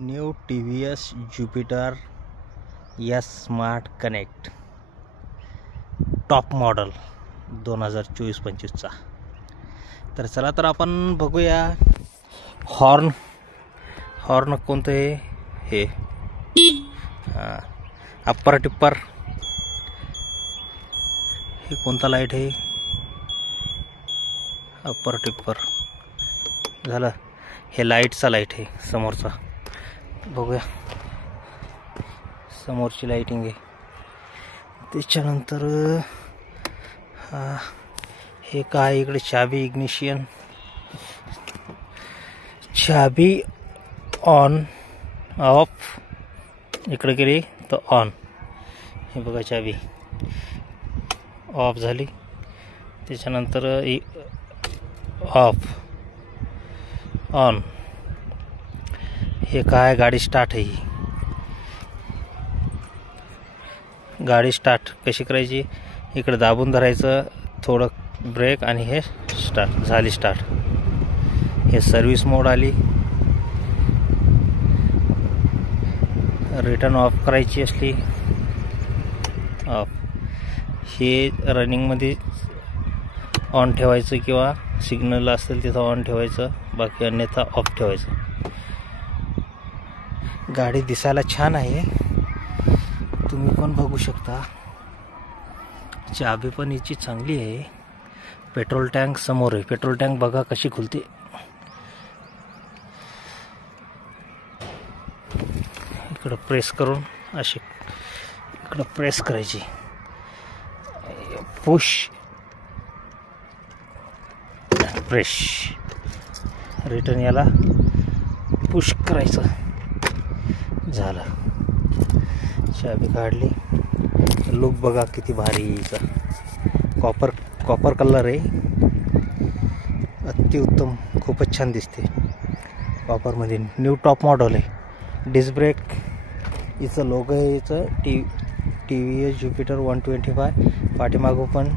New TVS Jupiter S smart connect top model 2024-25 चा। तर चला तर आपण बघूया हॉर्न कोणतं आहे हे। अप्पर टिप्पर हे कोणता लाईट आहे? अप्पर टिप्पर झालं। हे लाईटचा लाईट आहे समोरचा, बघूया समोरची लाइटिंग आहे। त्याच्यानंतर हे काय इकडे चाबी इग्निशन, चाबी ऑन ऑफ इकडे गेली तर ऑन, हे बघा चाबी ऑफ झाली, त्याच्यानंतर ऑफ ऑन। हे काय गाडी स्टार्ट आहे, ही गाडी स्टार्ट कशी करायची? इकडे दाबून धरायचं थोडं ब्रेक आणि हे स्टार्ट झाली स्टार्ट। हे सर्व्हिस मोड आली, रिटर्न ऑफ करायची असली ऑफ। हे रनिंग मध्ये ऑन ठेवायचं किंवा सिग्नल असेल तिथं ऑन ठेवायचं, बाकी अन्यथा ऑफ ठेवायचं। गाडी दिसायला छान आहे, तुम्ही पण बघू शकता। चाबी पण याची चांगली आहे। पेट्रोल टँक समोर आहे, पेट्रोल टँक बघा कशी खुलते। इकडं प्रेस करून अशी इकडं प्रेस करायची, पुश प्रेस, रिटर्न याला पुश करायचं, झालं। चाबी काढली, लुक बघा किती भारी। कॉपर कलर आहे, अतिउत्तम, खूपच छान दिसते कॉपर मध्ये। न्यू टॉप मॉडेल आहे। डिस्क ब्रेक हिचं लोगो आहे, हिचं TVS ज्युपिटर 125। पाठीमागं पण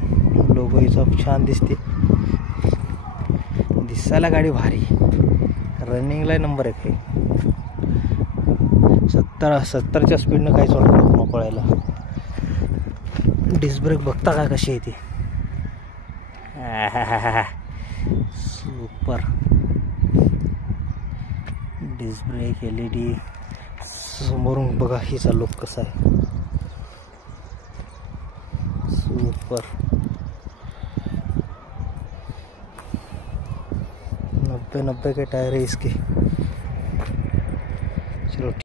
लोगो हिचा छान दिसते, दिसायला गाडी भारी। रनिंगला नंबर 1 आहे। 70च्या स्पीडनं काहीच वाटत नाही पळायला। डिस्क ब्रेक बघता का कशी आहे ती, सुपर। डिस्क ब्रेक LED समोरून बघा, हिचा लुक कसा आहे, सुपर। 90 के टायर है इसके। चलो।